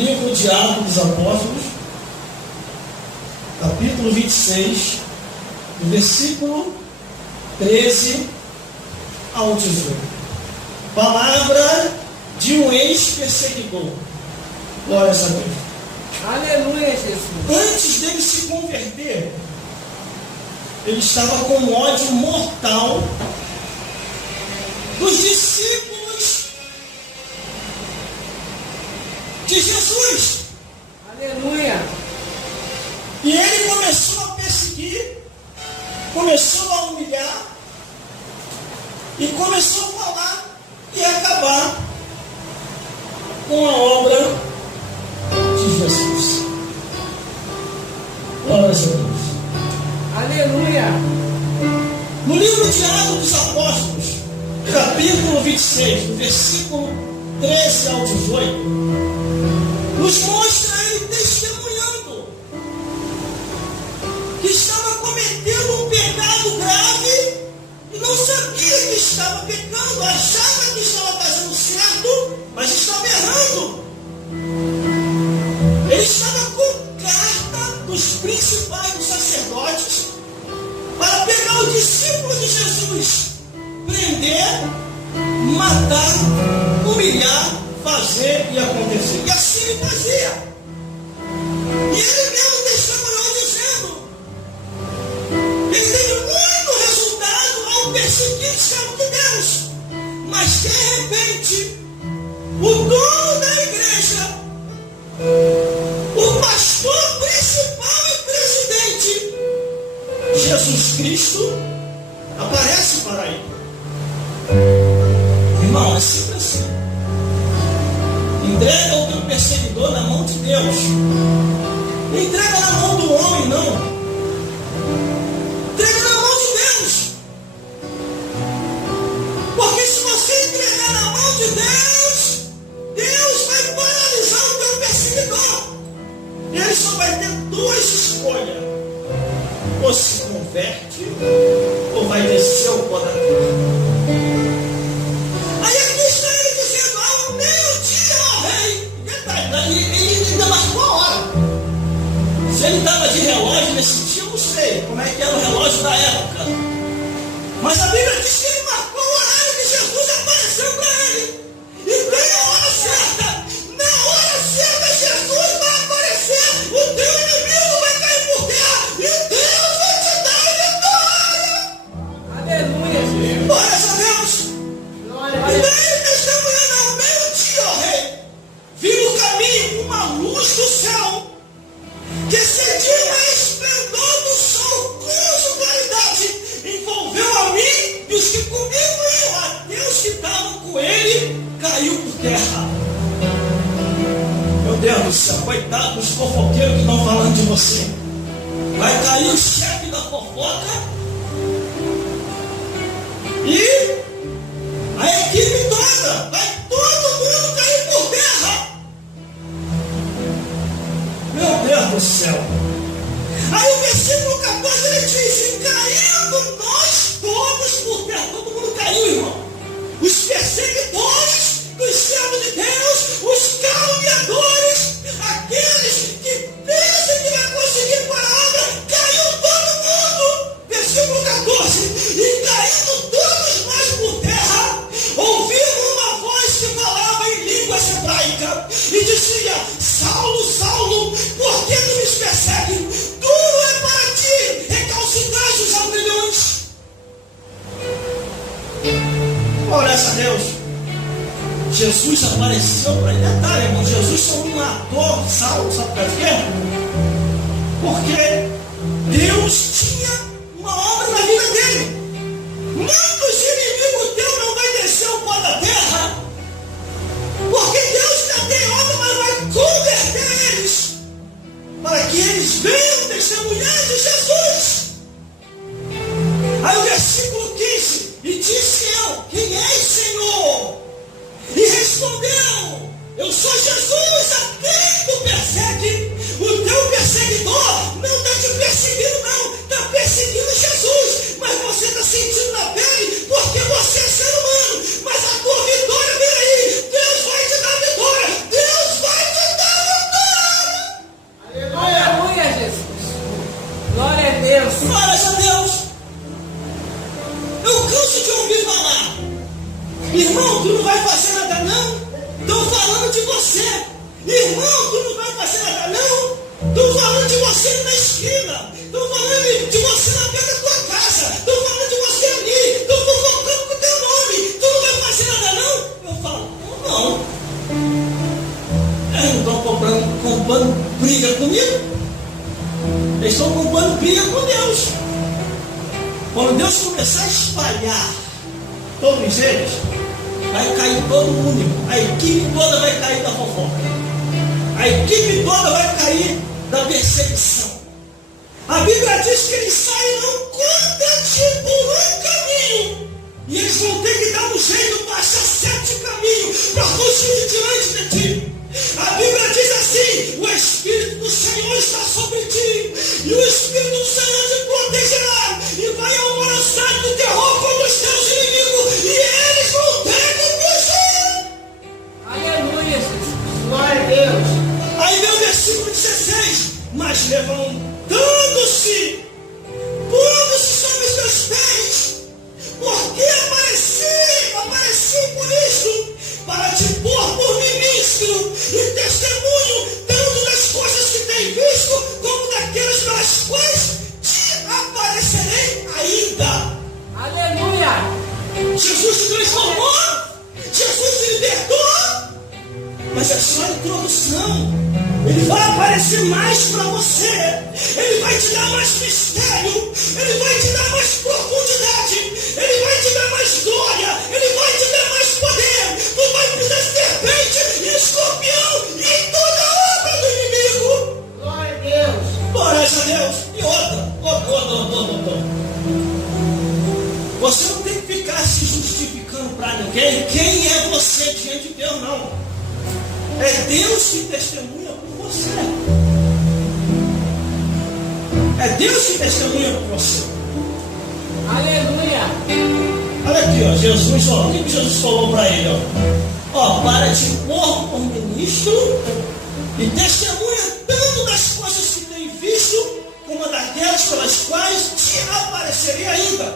Livro de Atos dos Apóstolos, capítulo 26, do versículo 13 ao 18. Palavra de um ex-perseguidor. Glória a Deus. Aleluia, Jesus. Antes dele se converter, ele estava com um ódio mortal dos discípulos de Jesus. Aleluia. E ele começou a perseguir, começou a humilhar e começou a falar e acabar com a obra de Jesus. Glória a Deus. Aleluia. No livro de Atos dos Apóstolos, capítulo 26, do versículo 13 ao 18, nos mostra ele testemunhando que estava cometendo um pecado grave e não sabia que estava pecando, achava que estava fazendo certo, mas estava errando. Ele estava com carta dos principais dos sacerdotes para pegar o discípulo de Jesus, prender, matar, humilhar, fazer e acontecer. E assim ele fazia. E ele mesmo testemunhou dizendo: ele teve muito resultado ao perseguir o servo de Deus. Mas de repente, o dono da igreja, o pastor principal e presidente, Jesus Cristo, aparece para ele. Irmão, é sempre assim. Entrega o teu perseguidor na mão de Deus. Não entrega na mão do homem, não. Entrega na mão de Deus. Porque se você entregar na mão de Deus, Deus vai paralisar o teu perseguidor. Ele só vai ter duas escolhas: ou se converte, ou vai descer o pó da terra. Aí aqui está ele dizendo: ao meio-dia, ó rei. Ele ainda marcou a hora. Se ele estava de relógio nesse dia, eu não sei como é que era o relógio da época. Mas a Bíblia diz que ele marcou o horário que Jesus apareceu para ele. E veio a hora certa. Na hora certa, Jesus vai aparecer. O teu inimigo vai cair por terra. E Deus vai te dar a vitória. Aleluia, Jesus. Glória a Deus. Glória a E Deus. daí, testemunhando ao meio-dia, ó rei, vi no caminho uma luz do céu que excedia o esplendor do sol, cuja claridade envolveu a mim e os que comigo iam. Até os que estavam com ele caiu por terra. Meu Deus do céu, coitado dos fofoqueiros que estão falando de você. Vai cair o chefe da fofoca e a equipe toda, vai todo mundo cair por terra. Meu Deus do céu. Aí o versículo 14 ele diz: e caindo nós todos por terra. Todo mundo caiu, irmão. Os perseguidores dos servos de Deus, os caluniadores, aqueles que pensam que vai conseguir com a obra, caiu todo mundo. Versículo 14: e caindo todos nós por terra, ouvimos uma voz que falava em língua hebraica e dizia: Saulo, Saulo, por que tu nos persegues? Duro é para ti recalcitrar os rebeliões. Glória a Deus. Jesus apareceu para ele. Detalhe, irmão, Jesus só não matou Saulo, sabe por quê? Porque Deus tinha uma obra na vida dele. Muitos inimigos teus não vai descer o pó da terra, porque Deus já tem obra, mas vai converter eles, para que eles venham testemunhar de Jesus. Aí o versículo 15: e disse eu: quem és, Senhor? E respondeu: eu sou Jesus, a quem tu persegue. O teu perseguidor não está te perseguindo, não, está perseguindo Jesus, mas você está sentindo na pele porque você é ser humano. Mas a tua vitória vem aí. Deus vai te dar a vitória, Deus vai te dar a Irmão, tu não vai fazer nada não. Estou falando de você na esquina. Estou falando de você na beira da tua casa. Estou falando de você ali. Estou colocando com o teu nome. Tu não vai fazer nada não? Eu falo, não. Eles não estão comprando briga comigo. Eles estão comprando briga com Deus. Quando Deus começar a espalhar todos eles, vai cair todo mundo. A equipe toda vai cair da fofoca. A equipe toda vai cair da perseguição. A Bíblia diz que eles sairão contra ti por um caminho. E eles vão ter que dar um jeito para achar 7 caminhos para fugir diante de ti. A Bíblia diz assim: o Espírito do Senhor está sobre ti, e o Espírito do Senhor te protegerá, e vai almoçar do terror contra os teus inimigos, e eles vão ter que fugir. Aleluia, Jesus. Glória a Deus. Aí vem o versículo 16: mas levantando-se, pondo-se sobre os teus pés, porque apareci por isso, para te pôr por ministro e testemunho, tanto das coisas que tem visto, como daquelas pelas quais te aparecerei ainda. Aleluia. Jesus te transformou, Jesus te libertou, mas é só a introdução. Ele vai aparecer mais para você, Ele vai te dar mais mistério, Ele vai te dar mais profundidade, Ele vai te dar mais glória, Ele vai te dar mais poder. Tu vai pisar serpente e escorpião e toda a obra do inimigo. Glória a Deus. Glória a Deus. E outra. Você não tem que ficar se justificando para ninguém. Quem é você diante de Deus, não. É Deus que testemunha por você. É Deus que testemunha por você. Aleluia. Olha aqui, ó, Jesus, ó, o que Jesus falou para ele? Ó, para te pôr por ministro e testemunha tanto das coisas que tem visto, como daquelas pelas quais te aparecerei ainda.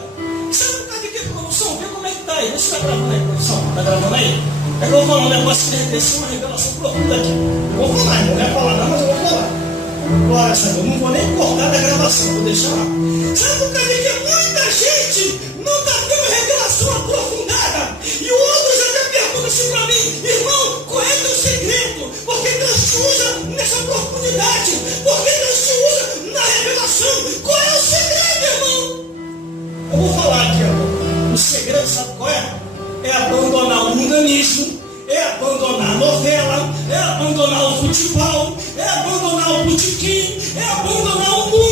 Sabe por causa de que, produção? Vê como é que está aí. Deixa eu estar gravando aí, produção. Está gravando aí? É que eu vou falar um negócio que desceu uma revelação profunda aqui. Eu vou falar, não quero falar não, mas eu vou falar. Glória a Deus, eu não vou nem cortar da gravação, vou deixar lá. Sabe por causa de que muita gente não está tendo revelação aprofundada? E outros até perguntam assim para mim: irmão, qual é teu segredo? Por que Deus te usa nessa profundidade? Por que Deus te usa na revelação? Qual é o segredo, irmão? Eu vou falar aqui, ó. O segredo, sabe qual é? É abandonar o mundanismo, é abandonar a novela, é abandonar o futebol, é abandonar o botequim, é abandonar o mundo.